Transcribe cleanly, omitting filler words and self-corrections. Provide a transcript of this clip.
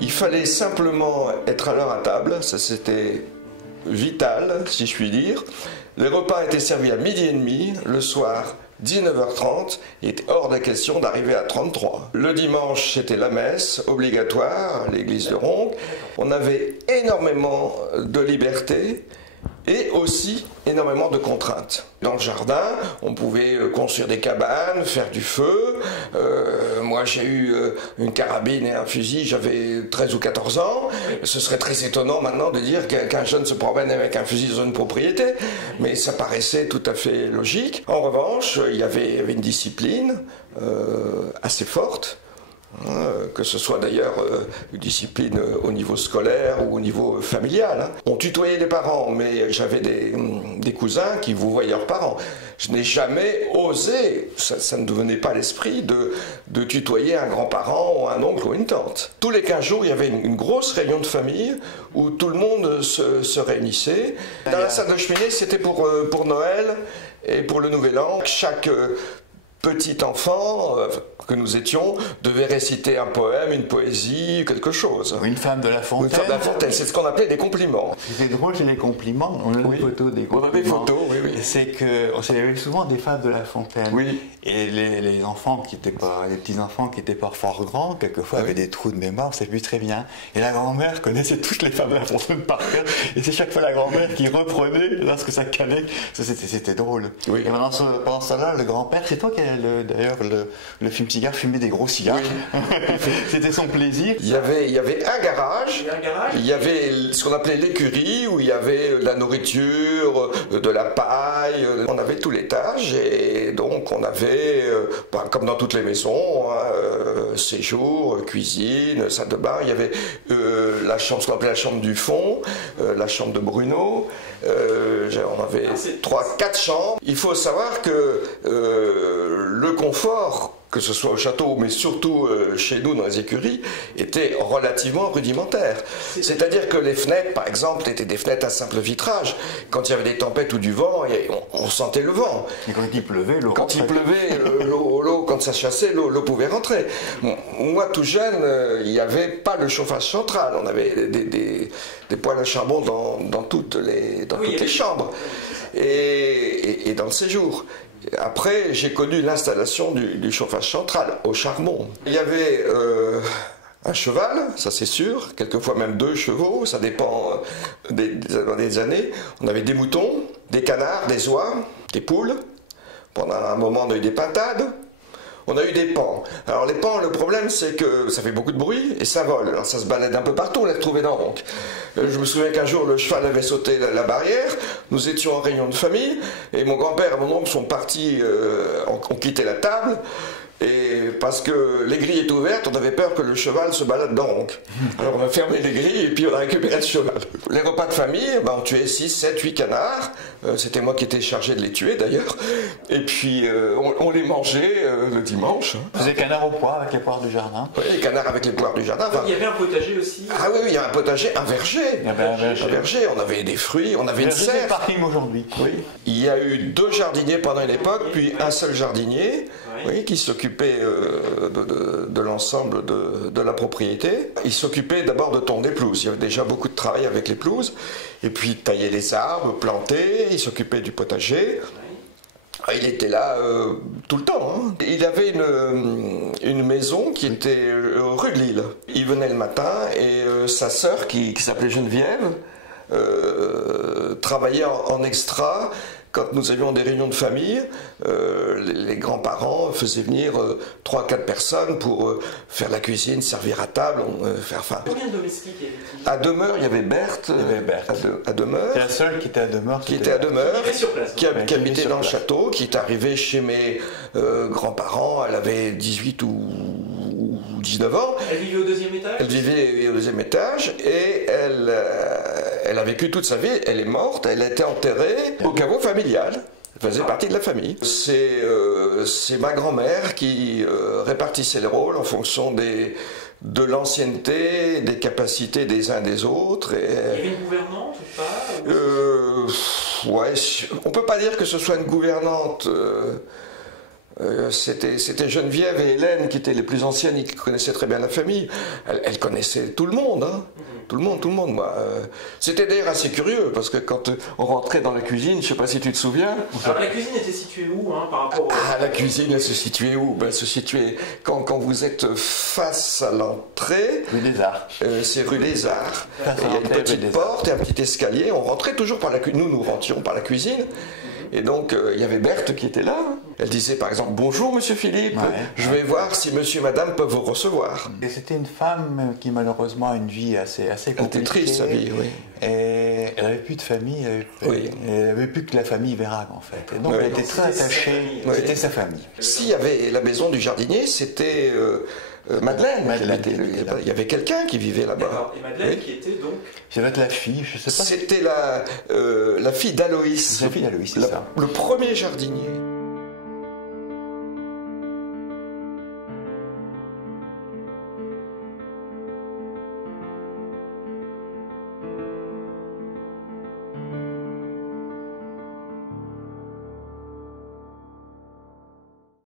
Il fallait simplement être à l'heure à table, ça c'était vital, si je puis dire. Les repas étaient servis à 12h30, le soir 19h30, il était hors de question d'arriver à 33. Le dimanche, c'était la messe obligatoire à l'église de Ronques. On avait énormément de liberté et aussi énormément de contraintes. Dans le jardin, on pouvait construire des cabanes, faire du feu. Moi, j'ai eu une carabine et un fusil, j'avais 13 ou 14 ans. Ce serait très étonnant maintenant de dire qu'un jeune se promène avec un fusil dans une propriété, mais ça paraissait tout à fait logique. En revanche, il y avait une discipline assez forte. Que ce soit d'ailleurs une discipline au niveau scolaire ou au niveau familial. On tutoyait les parents, mais j'avais des cousins qui vous voyaient leurs parents. Je n'ai jamais osé, ça ne devenait pas l'esprit, de tutoyer un grand-parent ou un oncle ou une tante. Tous les 15 jours, il y avait une grosse réunion de famille où tout le monde se réunissait. Dans la salle de cheminée, c'était pour Noël et pour le Nouvel An. Chaque petit enfant que nous étions devait réciter un poème, une poésie, quelque chose. Une femme de la Fontaine. Une femme de la Fontaine, c'est ce qu'on appelait des compliments. C'est drôle, j'ai les compliments. On a des photos des compliments. On a des photos, oui, oui. C'est qu'il y avait souvent des femmes de la Fontaine. Oui. Et les enfants qui étaient pas, les petits enfants qui étaient pas fort grands, quelquefois avaient des trous de mémoire, c'est plus très bien. Et la grand-mère connaissait toutes les femmes de la Fontaine par cœur. Et c'est chaque fois la grand-mère qui reprenait lorsque ça calait. C'était drôle. Oui. Et pendant ce temps-là, le grand-père, c'est toi qui as d'ailleurs le film cigare, fumait des gros cigares. Oui. C'était son plaisir. Il y avait un garage. Il y avait ce qu'on appelait l'écurie, où il y avait de la nourriture, de la paille. On avait tout l'étage et donc on avait, comme dans toutes les maisons, séjour, cuisine, salle de bain. Il y avait la chambre, ce qu'on appelait la chambre du fond, la chambre de Bruno. On avait 3-4 chambres. Il faut savoir que le confort, que ce soit au château, mais surtout chez nous dans les écuries, était relativement rudimentaire. C'est-à-dire que les fenêtres, par exemple, étaient des fenêtres à simple vitrage. Quand il y avait des tempêtes ou du vent, on sentait le vent. Et quand il pleuvait, l'eau Quand il pleuvait, quand ça chassait, l'eau pouvait rentrer. Bon, moi, tout jeune, il n'y avait pas le chauffage central. On avait des poêles à charbon dans toutes les chambres et dans le séjour. Après, j'ai connu l'installation du chauffage central au charbon. Il y avait un cheval, ça c'est sûr, quelquefois même 2 chevaux, ça dépend des années. On avait des moutons, des canards, des oies, des poules. Pendant un moment, on a eu des pintades. On a eu des paons. Alors les paons, le problème c'est que ça fait beaucoup de bruit et ça vole. Alors ça se balade un peu partout, on les retrouvait dans Ronques. Je me souviens qu'un jour le cheval avait sauté la barrière, nous étions en réunion de famille et mon grand-père et mon oncle sont partis, ont quitté la table. Et parce que les grilles étaient ouvertes, on avait peur que le cheval se balade dans Ronques. Alors on a fermé les grilles et puis on a récupéré le cheval. Les repas de famille, on tuait 6, 7, 8 canards. C'était moi qui étais chargé de les tuer d'ailleurs. Et puis on les mangeait le dimanche. Vous faisiez canards au poire avec les poires du jardin? Oui, les canards avec les poires du jardin. Il y avait un potager aussi. Ah oui, il y a un potager, un verger. Il y avait un verger. Un verger, on avait des fruits, on avait une serre. C'est le parking aujourd'hui. Oui. Il y a eu 2 jardiniers pendant une époque, puis un seul jardinier. Oui, qui s'occupait de l'ensemble de la propriété. Il s'occupait d'abord de tondre les pelouses. Il y avait déjà beaucoup de travail avec les pelouses. Et puis tailler les arbres, planter. Il s'occupait du potager. Il était là tout le temps. Hein. Il avait une maison qui était rue de Lille. Il venait le matin et sa sœur, qui s'appelait Geneviève, travaillait en extra. Quand nous avions des réunions de famille, les grands-parents faisaient venir 3-4 personnes pour faire la cuisine, servir à table, faire faim. Combien de domestiques y avait-il? À Demeure, il y avait Berthe. À Demeure. C'est la seule qui était à Demeure. Qui était à Demeure, qui habitait dans le place. château, qui est arrivée chez mes grands-parents. Elle avait 18 ou 19 ans. Elle vivait au 2e étage? Elle vivait au 2e étage et elle a vécu toute sa vie. Elle est morte, elle a été enterrée au caveau familial. Elle faisait partie de la famille. C'est ma grand-mère qui répartissait les rôles en fonction de l'ancienneté, des capacités des uns des autres. Il y avait une gouvernante ou pas? Ouais, on peut pas dire que ce soit une gouvernante. C'était Geneviève et Hélène qui étaient les plus anciennes et qui connaissaient très bien la famille. Elles connaissaient tout le monde, hein. Tout le monde, moi. C'était d'ailleurs assez curieux, parce que quand on rentrait dans la cuisine, je ne sais pas si tu te souviens. Alors, la cuisine était située où, hein, par rapport au... Ah, la cuisine, elle se situait où? Elle se situait quand vous êtes face à l'entrée. Rue des Arts. C'est rue des Arts. Face à Il y a une l'entrée, rue petite des porte et un petit escalier. On rentrait toujours par la cuisine. Nous rentrions par la cuisine. Et donc, il y avait Berthe qui était là. Elle disait par exemple, bonjour monsieur Philippe, je vais voir si monsieur et madame peuvent vous recevoir. Et c'était une femme qui malheureusement a une vie assez compliquée. Elle était triste sa vie, oui. Et elle n'avait plus de famille, elle n'avait plus que la famille Vérag en fait. Et donc elle était très attachée, c'était sa famille. S'il y avait la maison du jardinier, c'était Madeleine. Il y avait quelqu'un qui vivait là-bas. Et Madeleine qui était donc... Ça doit être la fille, je sais pas. C'était la fille d'Aloïs. La fille d'Aloïs, c'est ça. Le premier jardinier.